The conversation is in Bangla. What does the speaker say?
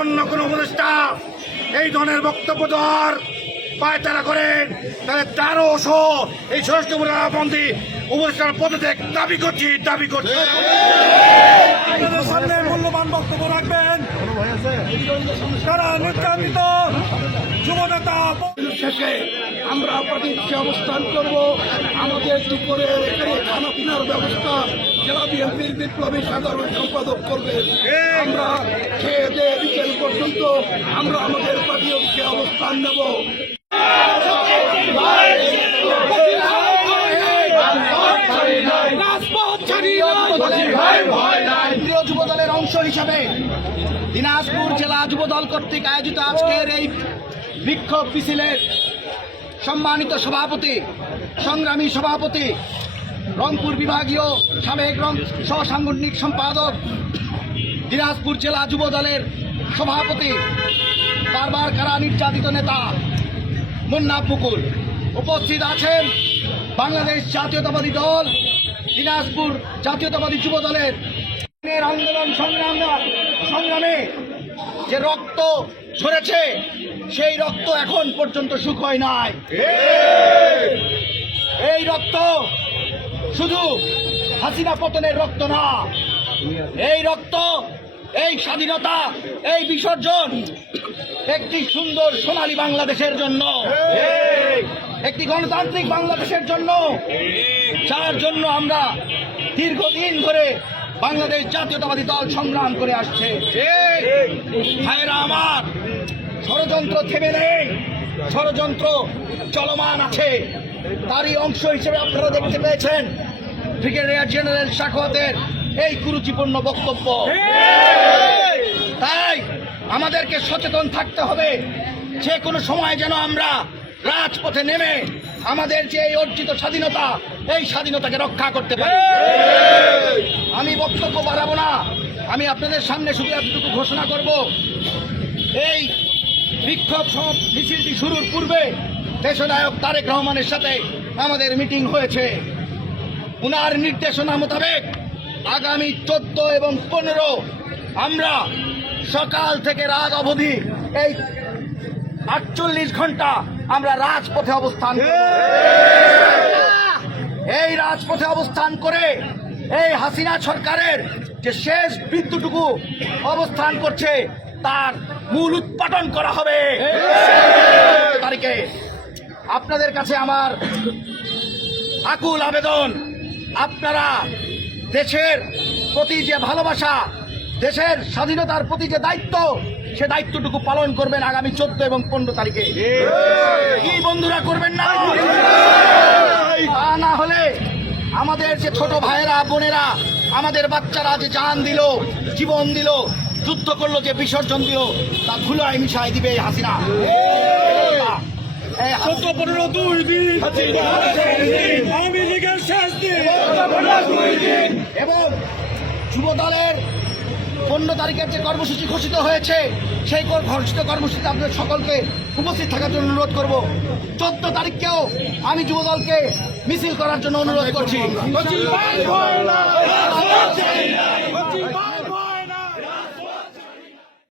অন্য কোনো উপদেষ্টা এই ধরনের বক্তব্য দেওয়ার পায়তারা করেন, তাহলে তারও সহ এই ষষ্ঠ বন্দী উপদেষ্টার পদত্যাগ দাবি করছি দাবি করছি। সামনে মূল্যবান বক্তব্য রাখবেন। তারা নির্যাতিত যুবনেতা শেষে আমরা প্রতিষ্ঠা অবস্থান করব। আমাদের দুপুরে এখানে খানা পিনার ব্যবস্থা জেলা বিএনপির বিপ্লবী সাধারণ সম্পাদক করবে। আমরা খেয়ে দিয়ে বিকেল পর্যন্ত আমরা আমাদের পার্টি অবস্থান নেব প্রিয় যুব দলের অংশ হিসাবে দিনাজপুর জেলা যুব দল কর্তৃক আয়োজিত আজকের এই বিক্ষোভ মিছিলের সম্মানিত সভাপতি, সংগ্রামী সভাপতি, রংপুর বিভাগীয় সাবেক রং সহসাংগঠনিক সম্পাদক, দিনাজপুর জেলা যুব দলের সভাপতি, বারবার কারা নির্যাতিত নেতা মুন্না পুকুর। উপস্থিত আছেন বাংলাদেশ জাতীয়তাবাদী দল, দিনাজপুর জাতীয়তাবাদী যুব দলের আন্দোলন সংগ্রাম সংগ্রামে যে রক্ত ঝরেছে, সেই রক্ত এখন পর্যন্ত হয় নাই। এই রক্ত শুধু হাসিনা পতনের রক্ত না, এই রক্ত, এই স্বাধীনতা, এই বিসর্জন একটি সুন্দর সোনালী বাংলাদেশের জন্য, একটি গণতান্ত্রিক বাংলাদেশের জন্য, যার জন্য আমরা দীর্ঘদিন ধরে বাংলাদেশ জাতীয়তাবাদী দল সংগ্রাম করে আসছে। ভাইয়েরা আমার ষড়যন্ত্র থেমে নেই। ষড়যন্ত্র চলমান আছে। তারই অংশ হিসেবে আপনারা দেখতে পেয়েছেন ব্রিগেডিয়ার জেনারেল শাখওয়াতের এই কুরুচিপূর্ণ বক্তব্য। তাই আমাদেরকে সচেতন থাকতে হবে। যে কোনো সময় যেন আমরা রাজপথে নেমে আমাদের যে এই অর্জিত স্বাধীনতা, এই স্বাধীনতাকে রক্ষা করতে পারি। আমি বক্তব্য বাড়াবো না। আমি আপনাদের সামনে শুধু এতটুকু ঘোষণা করব, এই বিক্ষোভ মিছিলটি শুরুর পূর্বে দেশনায়ক তারেক রহমানের সাথে আমাদের মিটিং হয়েছে। উনার নির্দেশনা মোতাবেক আগামী চোদ্দ এবং পনেরো আমরা সকাল থেকে রাত অবধি এই আটচল্লিশ ঘণ্টা আমরা রাজপথে অবস্থান এই রাজপথে অবস্থান করে এই হাসিনা সরকারের যে শেষ বিন্দুটুকু অবস্থান করছে তার মূল উৎপাদন করা হবে। তারিখে আপনাদের কাছে আমার আকুল আবেদন আপনারা দেশের প্রতি যে ভালোবাসা দেশের স্বাধীনতার প্রতি যে দায়িত্ব সে দায়িত্বটুকু পালন করবেন আগামী চোদ্দ এবং পনেরো তারিখে। কি বন্ধুরা করবেন না? তা না হলে আমাদের যে ছোট ভাইয়েরা বোনেরা আমাদের বাচ্চারা যে জান দিল জীবন দিল যুদ্ধ করল যে বিসর্জন দিল তা ধুলায় মিশাই দিবে হাসিনা। পনেরো দুই দিন। এবং যুব দলের পনেরো তারিখের যে কর্মসূচি ঘোষিত হয়েছে, সেই ঘোষিত কর্মসূচিতে আপনাদের সকলকে উপস্থিত থাকার জন্য অনুরোধ করব। চোদ্দ তারিখকেও আমি যুবদলকে মিছিল করার জন্য অনুরোধ করছি।